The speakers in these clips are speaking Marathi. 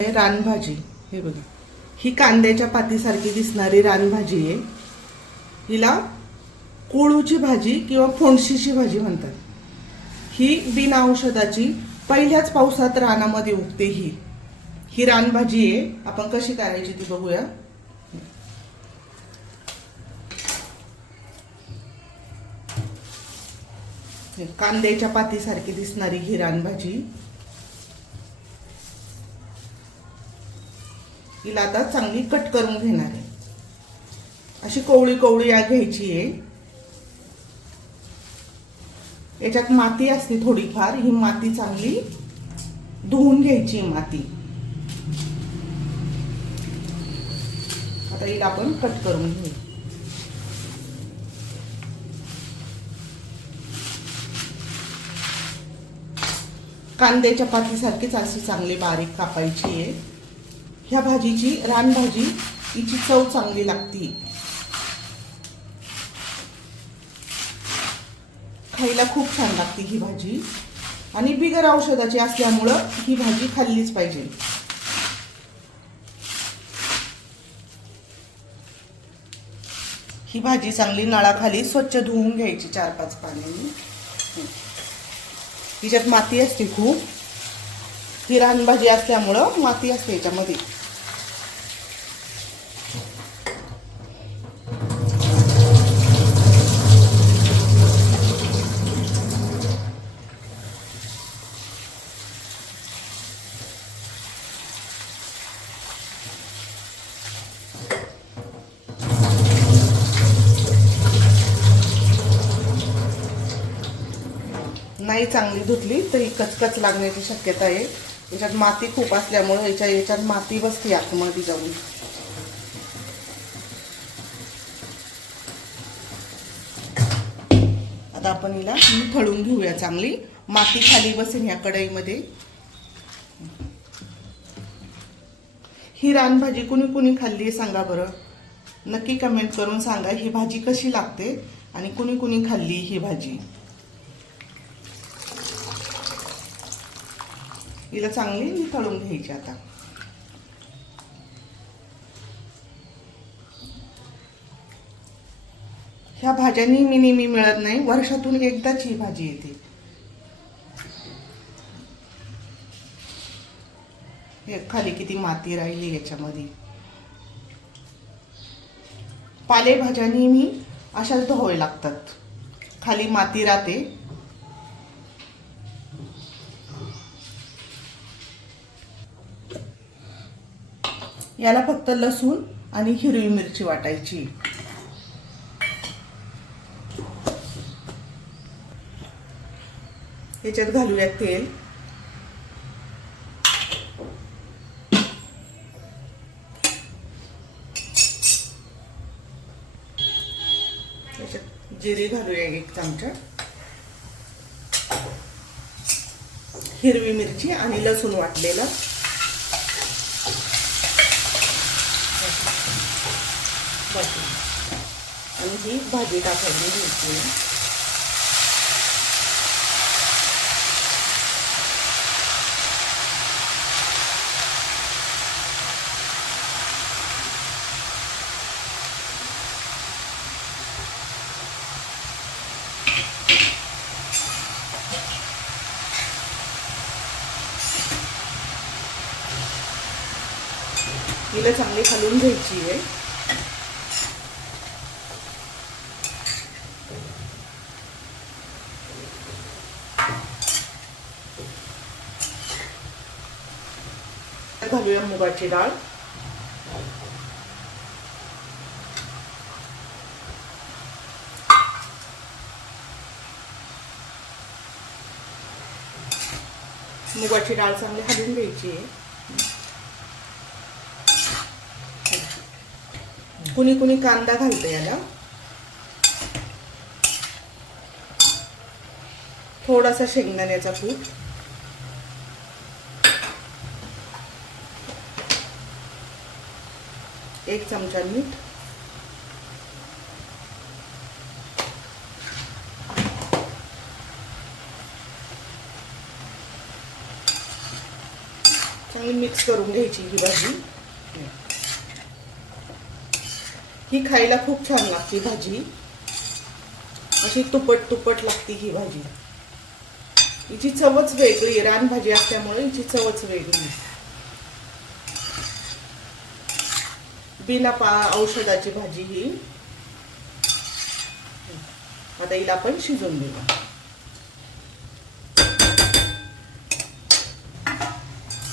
रानभाजी हे बघा, ही कांद्याच्या पातीसारखी दिसणारी रानभाजी आहे. हिला कोळूची भाजी किंवा फोंडशीची भाजी म्हणतात. ही बिना औषधाची पहिल्याच पावसात रानामध्ये उगते. ही रानभाजी आहे. आपण कशी करायची ती बघूया. कांद्याच्या पातीसारखी दिसणारी ही रानभाजी, हिला आता चांगली कट करून घेणार आहे. अशी कोवळी कोवळी घ्यायची आहे. याच्यात माती असते थोडीफार, ही माती चांगली धुवून घ्यायची माती. आता हिला आपण कट करून घेऊ. कांद्याच्या पातीसारखीच अशी चांगली बारीक कापायची आहे. ह्या भाजीची, रानभाजी, हिची चव चांगली लागती. खायला खूप छान लागते ही भाजी आणि बिगर औषधाची असल्यामुळं ही भाजी खाल्लीच पाहिजे. ही भाजी चांगली नळाखाली स्वच्छ धुवून घ्यायची 4-5 पाण्याने. हिच्यात माती असते खूप. ही रानभाजी असल्यामुळं माती असते याच्यामध्ये. नाही चांगली धुतली तरी कचकच लागण्याची शक्यता आहे. याच्यात माती खूप असल्यामुळे याच्यात माती बसते आतमध्ये जाऊन. आता आपण हिला निथळून घेऊया चांगली. माती खाली बसेल ह्या कढईमध्ये. ही रानभाजी कुणी कुणी खाल्ली आहे सांगा बरं. नक्की कमेंट करून सांगा ही भाजी कशी लागते आणि कुणी कुणी खाल्ली ही भाजी. हिला चांगली निथळून घ्यायची. आता ह्या भाज्या नेहमी मिळत नाही. वर्षातून एकदाच ही भाजी येते. हे खाली किती माती राहिली याच्यामध्ये. पालेभाज्या नेहमी अशाच धुवाव्या लागतात. खाली माती राहते. याला फक्त लसूण आणि हिरवी मिरची वाटायची. याच्यात घालूया तेल. याच्यात जिरे घालूया 1 चमचा. हिरवी मिरची आणि लसूण वाटलेलं. आणि ही भाजी टाकायची घ्यायची. हिला चांगली हलवून घ्यायची आहे. घालूया मुगाची डाळ. मुगाची डाळ चांगली हलवून घ्यायची आहे. कुणी कुणी कांदा घालतं याला. थोडासा शेंगदाण्याचा कूट. एक चमचा मीठ. चांगली मिक्स करून घ्यायची ही भाजी. ही खायला खूप छान लागते भाजी, अशी तुपट तुपट लागते ही भाजी. हिची चवच वेगळी, रानभाजी असल्यामुळे हिची चवच वेगळी. बिना औषधाची भाजी ही. आता हिला आपण शिजवून देऊ.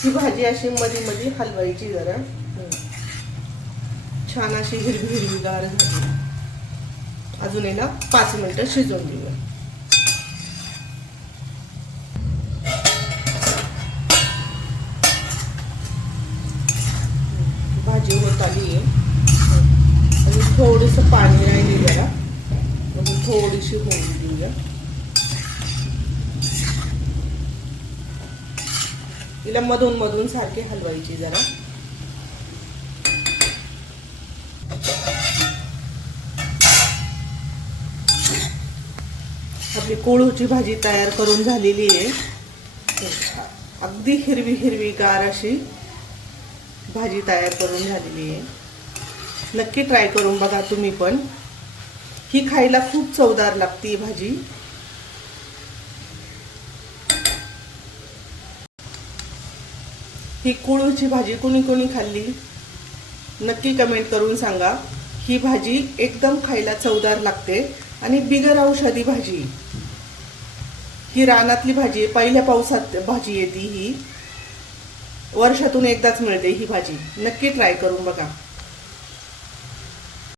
ही भाजी अशी मध्ये मध्ये हलवायची जरा. छान अशी हिरवी हिरवीगार झाली. अजून हिला 5 मिनिटं शिजवून देऊया. भाजी होत आली आहे आणि थोडंसं पाणी राहिले जरा, म्हणजे थोडीशी होऊन देऊया. तिला मधून मधून सारखे हलवायची जरा. आपली कोळूची भाजी तयार करून झालेली आहे. अगदी हिरवी हिरवी गार अशी भाजी तयार करून झालेली आहे. नक्की ट्राय करून बघा तुम्ही पण. ही खायला खूप चवदार लागते ही भाजी. ही कोळूची भाजी कोणी कोणी खाल्ली नक्की कमेंट करून सांगा. ही भाजी एकदम खायला चवदार लागते आणि बिगर औषधी भाजी. ही रानातली भाजी आहे, पहिल्या पावसात भाजी येते. ही वर्षातून एकदाच मिळते ही भाजी. नक्की ट्राय करून बघा.